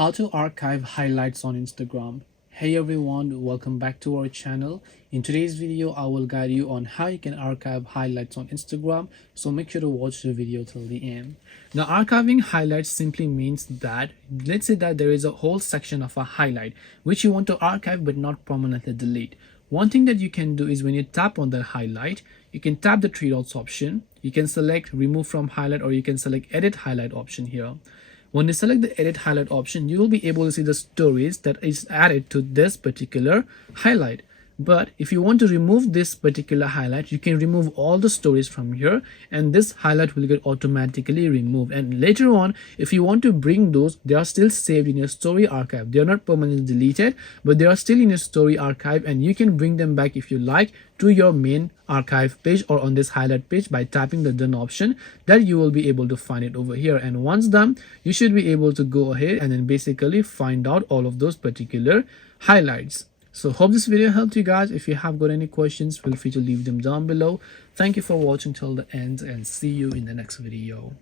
How to archive highlights on Instagram. Hey everyone, welcome back to our channel. In today's video, I will guide you on how you can archive highlights on Instagram, so make sure to watch the video till the end. Now, archiving highlights simply means that, let's say that there is a whole section of a highlight which you want to archive but not permanently delete. One thing that you can do is when you tap on the highlight, you can tap the three dots option, you can select remove from highlight, or you can select edit highlight option here. When you select the edit highlight option, you will be able to see the stories that is added to this particular highlight. But if you want to remove this particular highlight, you can remove all the stories from here and this highlight will get automatically removed. And later on, if you want to bring those, they are still saved in your story archive. They are not permanently deleted, but they are still in your story archive and you can bring them back if you like to your main archive page or on this highlight page by tapping the done option. That you will be able to find it over here, and once done, you should be able to go ahead and then basically find out all of those particular highlights. So hope this video helped you guys. If you have got any questions, feel free to leave them down below. Thank you for watching till the end and see you in the next video.